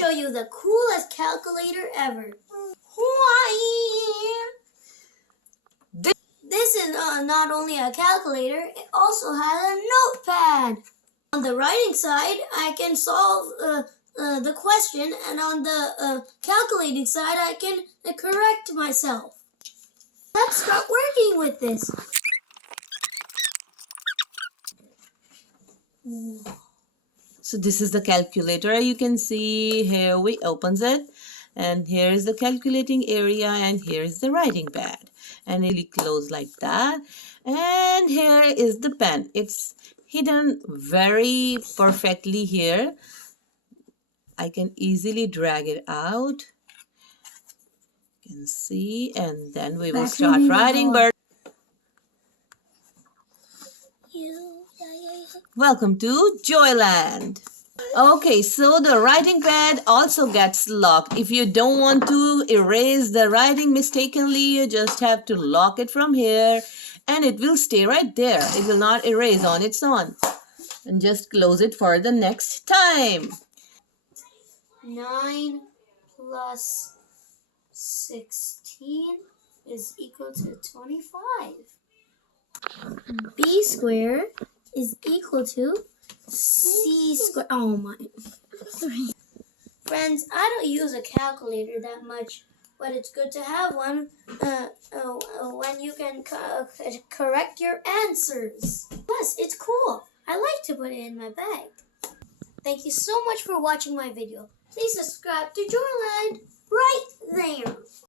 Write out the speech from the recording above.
show you the coolest calculator ever. This is not only a calculator, it also has a notepad. On the writing side, I can solve the question, and on the calculating side, I can correct myself. Let's start working with this. So this is the calculator. You can see here we opens it, and here is the calculating area, and here is the writing pad, and really close like that. And here is the pen. It's hidden very perfectly here. I can easily drag it out. You can see, and then we will start writing. Welcome to JoyLand. Okay, so the writing pad also gets locked. If you don't want to erase the writing mistakenly, you just have to lock it from here, and it will stay right there. It will not erase on its own. And just close it for the next time. 9 plus 16 is equal to 25. B squared is equal to C squared. Oh my. Friends, I don't use a calculator that much, but it's good to have one when you can correct your answers. Plus, it's cool. I like to put it in my bag. Thank you so much for watching my video. Please subscribe to JoyLand right there.